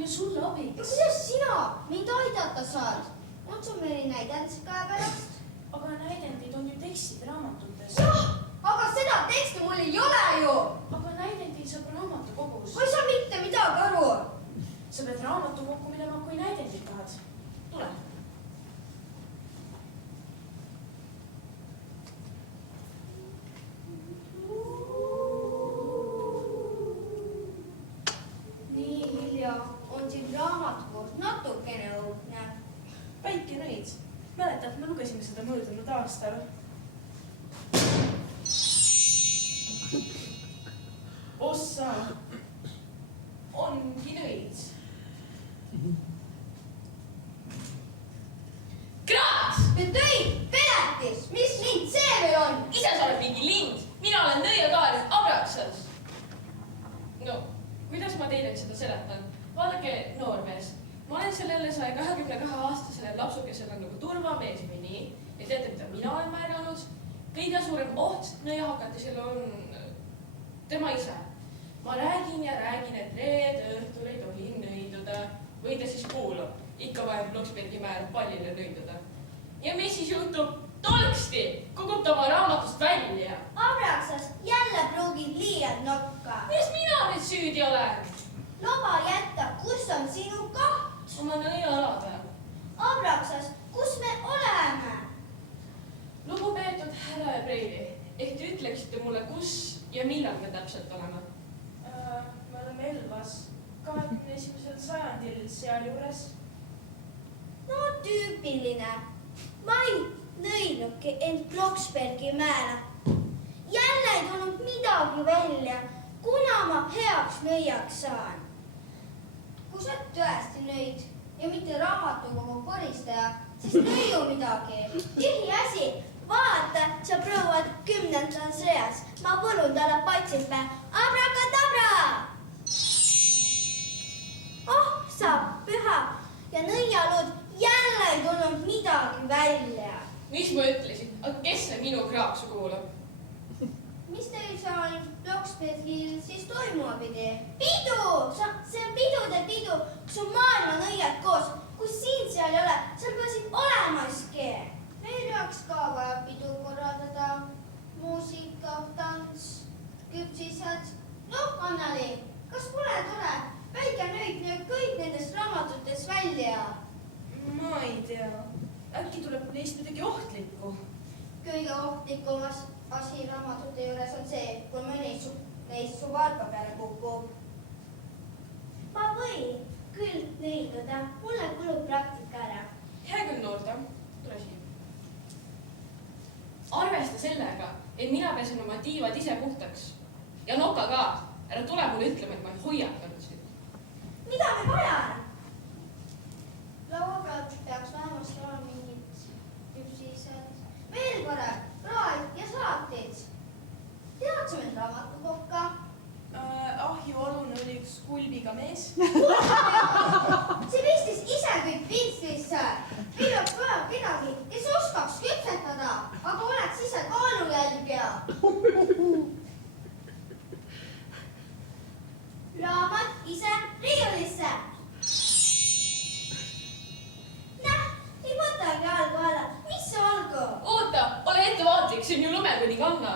ju sulle abiks. Ja kuidas sina mind aidata saad? On sul mõni näidend käepärast? Aga näidendid on ju tekstid raamatutes. Jah, aga seda teksti mul ei ole ju. Aga näidendid saab raamatukogus. Ma ei saa mitte midagi aru. Sa pead raamatukokku minema, kui näidendid tahad. Tule. Nii hilja on siin raamatukogus natukene õudne. Päike nõid. Mäletad, me lugesime seda möödunud aastal. Ossa ongi nõid. Kraats! Töid, peletis, mis lind see veel on? Ise sa oled mingi lind. Mina olen nõiakaar Abraksas. No, kuidas ma teile seda seletan? Vaadake, noormees. Ma olen sellele 122-aastasele lapsukesele nagu turvamees või nii. Ja teate, mida mina olen märganud? Kõige suurem oht nõiahakatisele on tema ise. Ma räägin, et reede õhtul ei tohi nõiduda. Või ta siis kuulab. Ikka vaja Bloksbergi määr pallile nõiduda. Ja mis siis juhtub? Tolksti kogub ta oma raamatust välja. Abraksas jälle pruugid liialt nokka. Milles mina nüüd süüdi olen? Loba jätta, kus on sinu kaht? Oma nõiaalade. Abraksas, kus me oleme? Lugupeetud härra Breili, ehk te ütleksite mulle, kus ja millal me täpselt oleme? Me oleme Elvas 21. sajandil sealjuures. No tüüpiline. Ma ei nõidnudki end Bloksbergi määrä. Jälle ei tulnud midagi välja, kuna ma heaks nõiaks saan. Kui sa tõesti nõid ja mitte raamatukogu koristaja, siis nõiu midagi. Tühi asi. Vaata, sa prouad 10. reas. Ma võlun talle paitsipää. Abrakadabra! Oh, saab püha. Ja nõialud jälle ei tulnud midagi välja. Mis ma ütlesin? Aga kes see minu kraaksu kuulab? Mis teil seal Bloksbergil siis toimuma pidi? Pidu! See on pidude pidu, kus on maailma nõiad koos. Kui siin seal ei ole, seal peasid olemaski. Meil oleks ka vaja pidu korraldada. Muusika, tants, küpsised. No, Annali, kas pole tore? Väike nõid näeb kõik nendest raamatutes välja. Ma ei tea. Äkki tuleb neist midagi ohtlikku? Kõige ohtlikumas asi raamatute juures on see, kui mõni neist su varba peale kukub. Ma võin küll nõiduda. Mulle kulub praktika ära. Hea küll, noorta. Tule siia. Arvesta sellega, et mina pesen oma tiivad ise puhtaks. Ja noka ka. Ära tule mulle ütlema, et ma ei hoiatanud sind. Mida me vajan? Laua pealt peaks vähemasti olema mingid küpsised. Veel korra, kraad ja saatid. Tead sa mind raamatukokka? Ahju Alune oli üks kulbiga mees. See vistis ise kõik vinstisse. Meil oleks vaja kedagi, kes oskaks küpsetada, aga oleks ise kaalujälgija. Raamat ise riiulisse. Näh, ei võtagi algu alla. Mis see algu? Oota, ole ettevaatlik, see on ju lumekuninganna.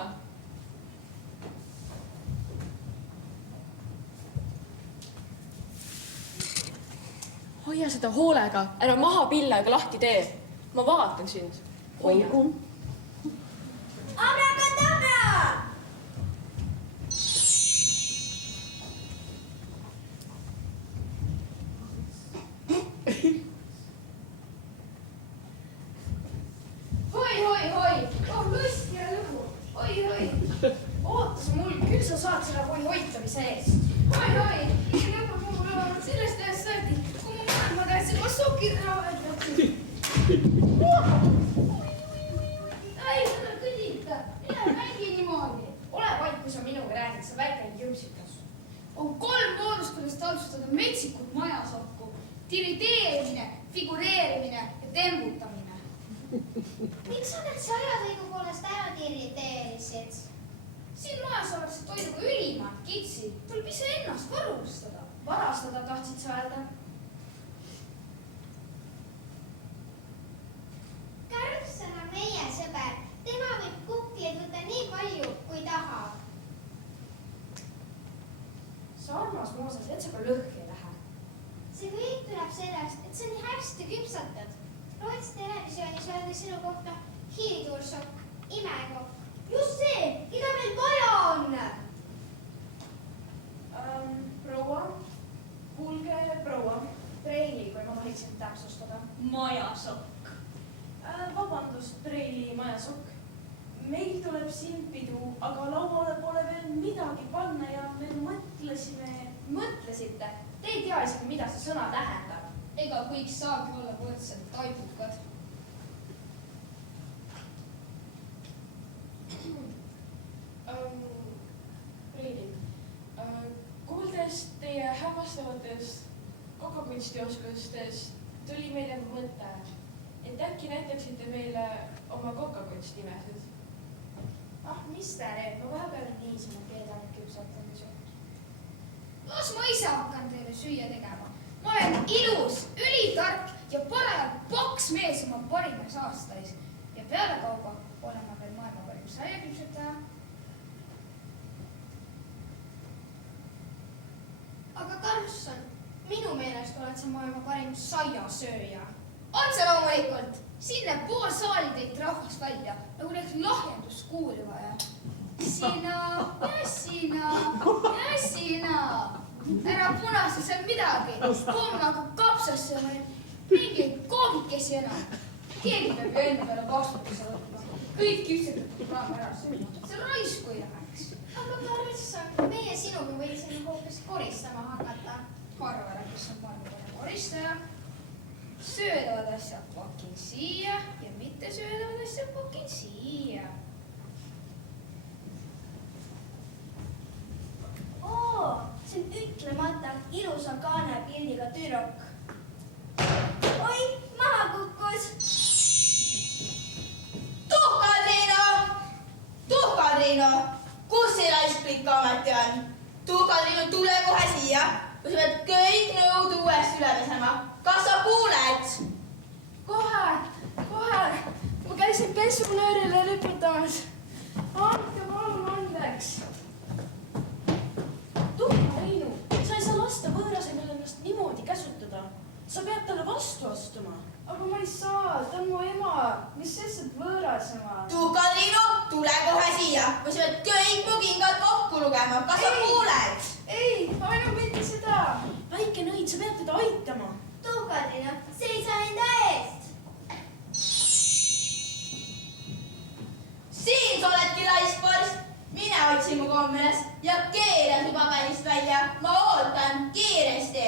Hoia seda hoolega, ära maha pilla ega lahti tee. Ma vaatan sind. Hoia. Abrakadabra! Hoi! Oh, lust ja lugu! Oi! Oota sa mul, küll sa saad selle kuni hoitamise eest. Hoi! Nagu mul on sellest ajast saadi, kui mu maailma käes juba soki raavendati. Ai, seda kõdita! Mine mängi niimoodi! Ole vait, kui sa minuga räägid, sa väikene jõmsikas. On 3 moodust, kuidas alustada metsikut majasokku. Dirideerimine, figureerimine ja tembutamine. Miks sa need sajasõidu poolest ära diriteerisid? Siin majas ollakse toiduga ülimalt kitsi. Tuleb ise ennast varustada. varastada tahtsid sa öelda? Karlsson on meie sõber. Tema võib kukleid võtta nii palju, kui tahab. Sa armas Mooses, et sa ka lõhki ei lähe. See kõik tuleb sellest, et sa nii hästi küpsatad. Rootsi televisioonis öeldi sinu kohta hiidursokk, imekokk. Just see, keda meil vaja on. Proua, kuulge proua, Preili, kui ma tohiksin täpsustada. Majasokk. Vabandust, Preili majasokk. Meil tuleb siin pidu, aga lauale pole veel midagi panna ja me mõtlesime. Mõtlesite? Te ei tea isegi, mida see sõna tähendab. Ega kõik saagi olla võrdselt taibukad. Preili, kuuldes teie hämmastavatest kokakunstioskustest tuli meile mõte, et äkki näitaksite meile oma kokakunstnimesid. Mis te need? Ma vahepeal niisama keedan küpsatamise. Las ma ise hakkan teile süüa tegema. Ma olen ilus, ülitark ja parajalt paks mees oma parimas aastais. Ja pealekauba olen ma veel maailma parim saiaküpsetaja. Aga Karlsson, minu meelest oled sa maailma parim saiasööja. Otse loomulikult. Siin näeb pool saali teilt rahvast välja, nagu näeks lahjenduskuuri vaja. Sina ja sina ja sina. Ära punase seal midagi. Homme hakkab kapsasse või mingi koogikesi enam. Keegi peab ju enda peale vastutuse võtma. Kõik küpsetatud praegu ära süüa. See raisku ei läheks. Aga Karlsson, meie sinuga võiksime hoopis koristama hakata. Harva ära, kes on maailma parim koristaja. Söödavad asjad pakin siia ja mitte söödavad asjad pakin siia. See on ütlemata ilusa kaanepildiga tüdruk. Oi, maha kukkus. Tuhkadriino, kus see laisplikk ometi on? Tuhkadriino, tule kohe siia, kui sa pead kõik nõud uuesti üle pesema. Kas sa kuuled? Kohe. Ma käisin pesunöörile liputamas. Andke palun andeks. Tuhka-Reinu, sa ei saa lasta võõrasemel ennast niimoodi käsutada. Sa pead talle vastu astuma. Aga ma ei saa, ta on mu ema. Mis sest, et võõrasema? Tuhkadriino, tule kohe siia, kui sa pead kõik mu kingad kokku lugema. Kas sa kuuled? Ei, ainult mitte seda. Väike nõid, sa pead teda aitama. Tuhkadriino, seisa enda eest. Siin sa oledki laiskvorst. Mine otsi mu kommeles ja keera su paberist välja. Ma ootan kiiresti.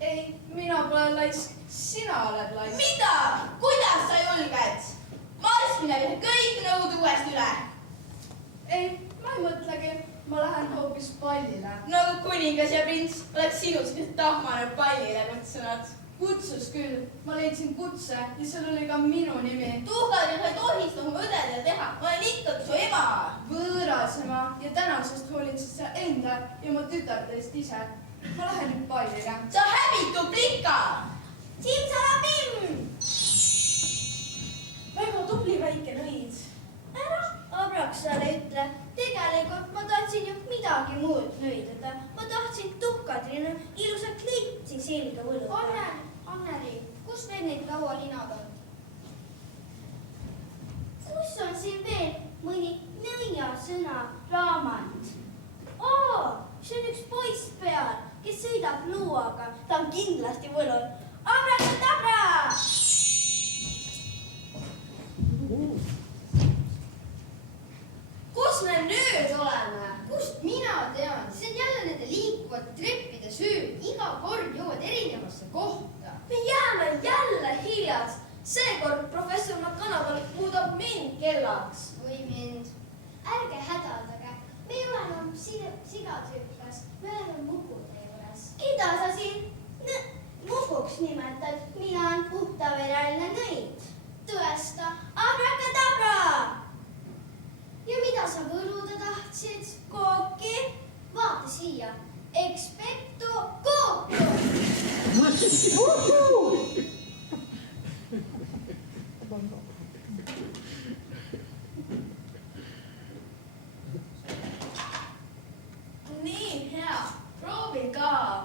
Ei, mina pole laisk, sina oled laisk. Mida? Kuidas sa julged? Marss, mine pesa kõik nõud uuesti üle. Ei, ma ei mõtlegi. Ma lähen hoopis pallile. Nagu kuningas ja prints oleks sinusugust tahmanud pallile kutsunud. Kutsus küll. Ma leidsin kutse ja seal oli ka minu nimi. Tuhkadriino, sa ei tohi seda mu õdedele teha. Ma olen ikkagi su ema. Võõras ema ja tänasest hoolitsed sa enda ja mu tütarde eest ise. Ma lähen nüüd pallile. Sa häbitu plika. Simsalabim! Väga tubli väike nõid. Ära Abraksale ütle. Tegelikult ma tahtsin ju midagi muud nõidada. Ma tahtsin Tuhkadriino ilusat klipsi selga võluda. Anneli, kus veel neid laualinad on? Kus on siin veel mõni nõiasõna raamat? See on üks poiss peal, kes sõidab luuaga. Ta on kindlasti võlul. Abrakadabra! Kus me nüüd oleme? Kust mina tean? See on jälle nende liikuvate treppide süü. Iga kord jõuad erinevasse kohta. Me jääme jälle hiljaks. Seekord professor McGonagall muudab mind kellaks. Või mind. Ärge hädaldage. Me ei ole enam sigatüükas. Me oleme mukude juures. Keda sa siin mukuks nimetad? Mina olen puhtavereline nõid. Tõesta. Abrakadabra! Ja mida sa võluda tahtsid? Kooki. Vaata siia. Expecto proovin ka.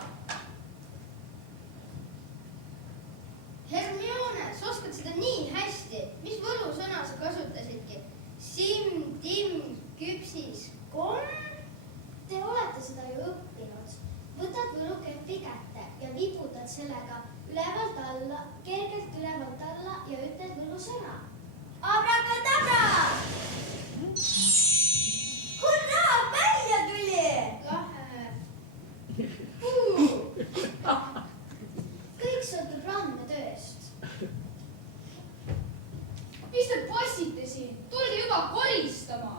Hermione, sa oskad seda nii hästi. Mis võlusõna sa kasutasidki? Sim, tim, küpsis, komm? Te olete seda ju õppinud. Võtad võlukepi kätte ja vibutad sellega ülevalt alla, kergelt ülevalt alla ja ütled võlusõna. Abrakadabra! Hurraa, välja tuli! Lahe. Kõik sõltub rannatööst. Mis te passite siin? Tulge juba koristama.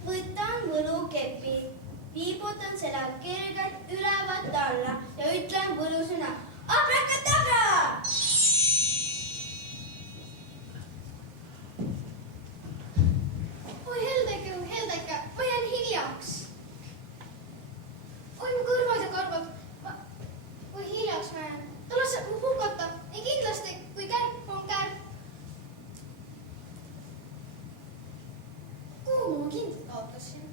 Võtan võlukepi, viibutan seda kergelt ülevalt alla ja ütlen võlusõna abrakadabra! Oi Heldeke, ma jään hiljaks. Oi mu kõrvad ja karvad, kui hiljaks ma jään. Ta laseb mu hukata, nii kindlasti kui kärp on kärp. Kuhu ma oma kindlad kaotasin?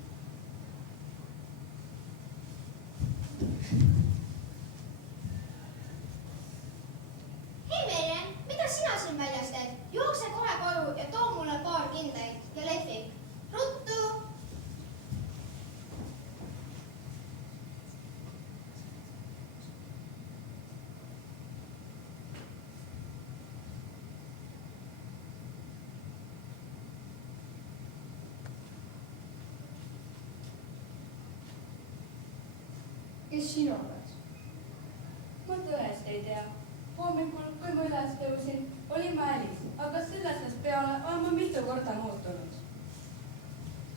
Hei Merjen, mida sina siin väljas teed? Jookse kohe koju ja too mulle paar kindaid ja lehvi. Ruttu! Kes sina oled? Ma tõesti ei tea. Hommikul, kui ma üles tõusin, oli mäelis, aga sellest peale olen ma mitu korda muutunud.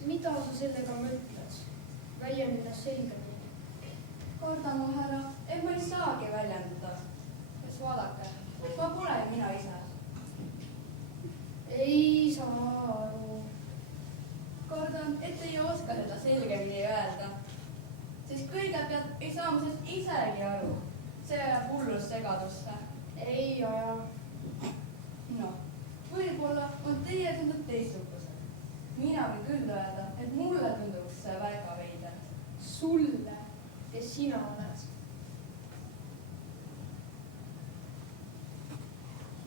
Mida sa sellega mõtled? Väljenda selgemini. Kardan, mu härra, et ma ei saagi väljendada. Kas vaadake, ma pole mina ise. Ei saa aru. Kardan, et ei oska seda selgemini öelda. Siis kõigepealt ei saa ma sellest isegi aru. See jääb hullus segadusse. Ei aja. No, võib-olla on teie tundnud teistsugused. Mina võin küll öelda, et mulle tunduks see väga veider. Sulle, kes sina oled.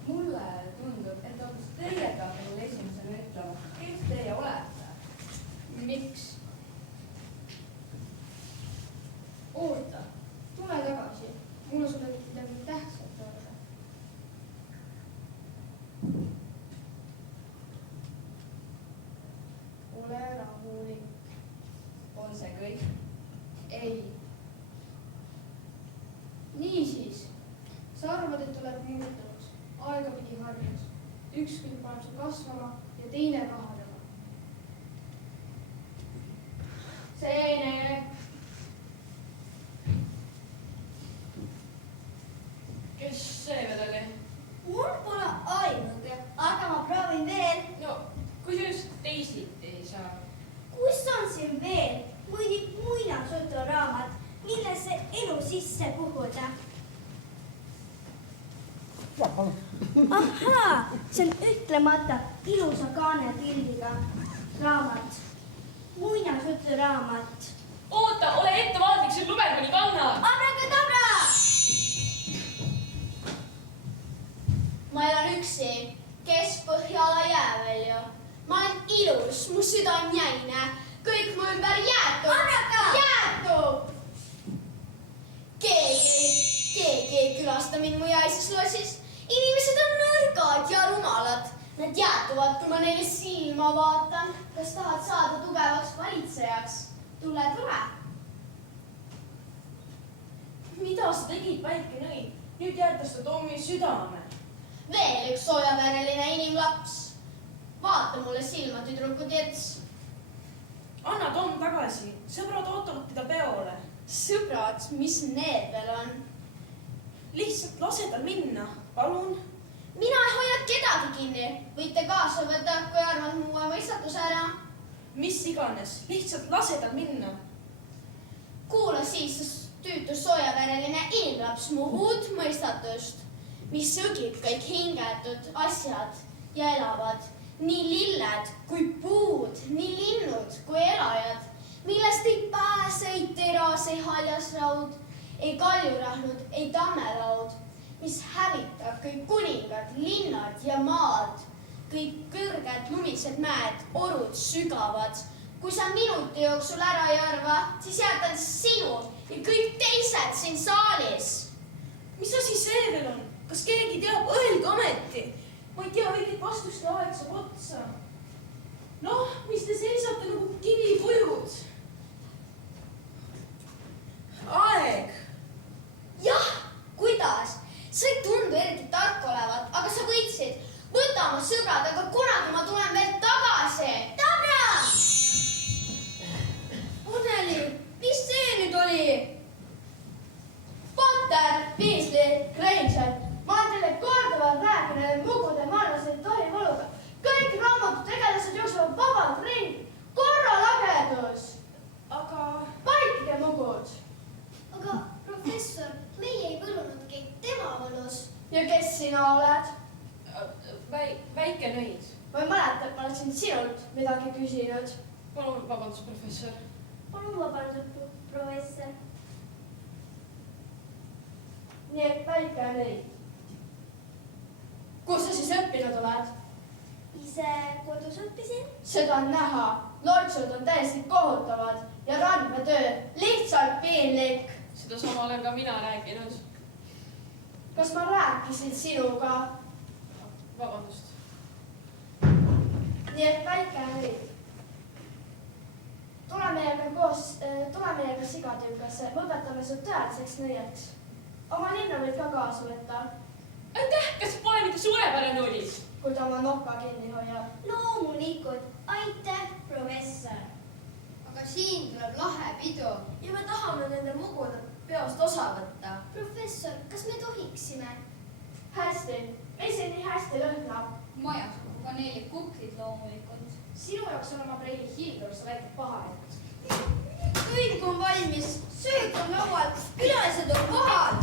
Mulle tundub, et hoopis teie peab mulle esimesena ütlema, kes teie olete. Miks? Oota, tule tagasi. Mul on sulle midagi tähtsat öelda. Ole rahulik. On see kõik? Ei. Niisiis, sa arvad, et oled muutunud. Aegapidi harjus. Üks küll paneb su kasvama ja teine kahanema. Seene. Kes see veel oli? Mul pole aimugi, aga ma proovin veel. No, kui sa just teisiti ei saa. Kus on siin veel mõni muinasjuturaamat, millesse elu sisse puhuda? Ahaa, see on ütlemata ilusa kaanepildiga raamat. Muinasjuturaamat. Oota, ole ettevaatlik, see lubed mõni kanna. Abrakadabra! Ma elan üksi, keskpõhjala jäävälju. Ma olen ilus, mu süda on jäine, kõik mu ümber jäätub. Abraka! Jäätub! Keegi ei külasta mind mu jäises lossis. Inimesed on nõrgad ja rumalad. Nad jäätuvad, kui ma neile silma vaatan. Kas tahad saada tugevaks valitsejaks? Tule. Mida sa tegid, väike nõi? Nüüd jäetas ta Tommi südame. Veel üks soojavereline inimlaps. Vaata mulle silma, tüdruku tirts. Anna Tom tagasi, sõbrad ootavad teda peole. Sõbrad, mis need veel on? Lihtsalt lase tal minna, palun. Mina ei hoia kedagi kinni. Võite kaasa võtta, kui arvad muue mõistatuse ära. Mis iganes, lihtsalt lase tal minna. Kuula siis, tüütu soojavereline inimlaps mu uut mõistatust, mis sõgib kõik hingetud asjad ja elavad. nii lilled kui puud, nii linnud kui elajad, millest ei pääse ei teras, ei haljasraud, ei kaljurahnud, ei tammelaud, mis hävitab kõik kuningad, linnad ja maad, kõik kõrged lumised mäed, orud sügavad. Kui sa minuti jooksul ära ei arva, siis jätan sinu ja kõik teised siin saalis. Mis asi see veel on? Kas keegi teab, öelge ometi? Ma ei tea, õiget vastuste aeg saab otsa. Noh, mis te seisate nagu kivipujud? Aeg! Jah, kuidas? Sa ei tundu eriti tark olevat, aga sa võitsid. Võta oma sõbrad, aga kunagi ma tulen veel tagasi. Tabra! Anneli, mis see nüüd oli? Potter, Beasley, Granger. Ma olen teile korduvalt rääkinud, et mugude maailmas ei tohi valuda. Kõik raamatutegelased jooksevad vabalt ring. Korra lagedus. Aga Vaikige mugud. aga professor, meie ei võlunudki, tema võlus. Ja kes sina oled? väike nõid. Ma ei mäleta, et ma oleksin sinult midagi küsinud. Palun vabandust, professor. palun vabandust, professor. Nii et väike nõid. Kus sa siis õppinud oled? ise kodus õppisin. Seda on näha. Loitsud on täiesti kohutavad ja randmetöö lihtsalt piinlik. Sedasama olen ka mina rääkinud. Kas ma rääkisin sinuga? Vabandust. Nii et väike nõid. Tule meiega sigatüükasse, õpetame su tõeliseks nõiaks. Oma linna võid ka kaasa võtta, Aitäh, kas pole mitte suurepärane oli? kui ta oma nokka kinni hoiab. loomulikult, aitäh, professor. aga siin tuleb lahe pidu. Ja me tahame nende mugude peost osa võtta. professor, kas me tohiksime? Hästi, mis siin nii hästi lõhnab? majas on vaneelikuklid loomulikult. Sinu jaoks on oma preili Hildur, sa väike paharet. kõik on valmis, söök on laual, külalised on kohal.